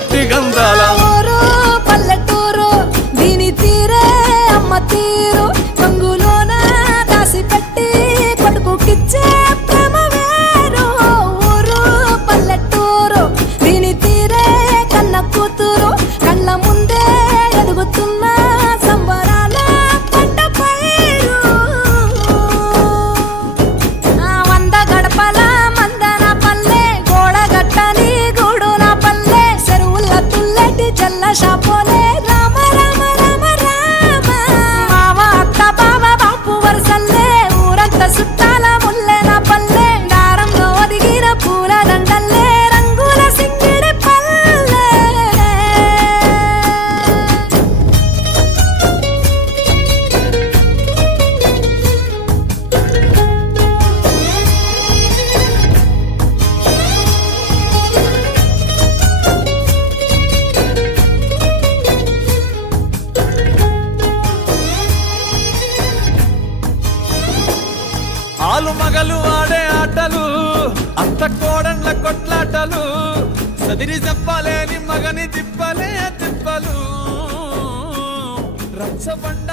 మట్టి గంధాల ఊరు పల్లెటూరు దీని తీరే అమ్మ తీరు కంగులోన దాసి పెట్టి కొడుకుకిచ్చే ప్రేమ వేరు ఊరు పల్లెటూరు దీని తీరే కన్న కూతురు కళ్ళ ముందే ఎదుగుతున్న సంబరాల పంట పైరు వంద గడపల మందన పల్లె గోడగట్టని గూడు నా పల్లె చెరువుల తుల్లటి జల్ల షాపోలే రామ రామ రామ రామ మావ అత్త బావ బాపు వరసల్లే ఊరంత సుట్టాల ముల్లె నా పల్లె దారంలో ఒదిగిన పూల దండల్లే రంగుల సింగిడి పల్లె ఆలు మగలు ఆడే ఆటలు అత్త కోడన్ల కొట్లాటలు సదిరి చెప్పలేని మగని తిప్పలే తిప్పలు రచ్చబండ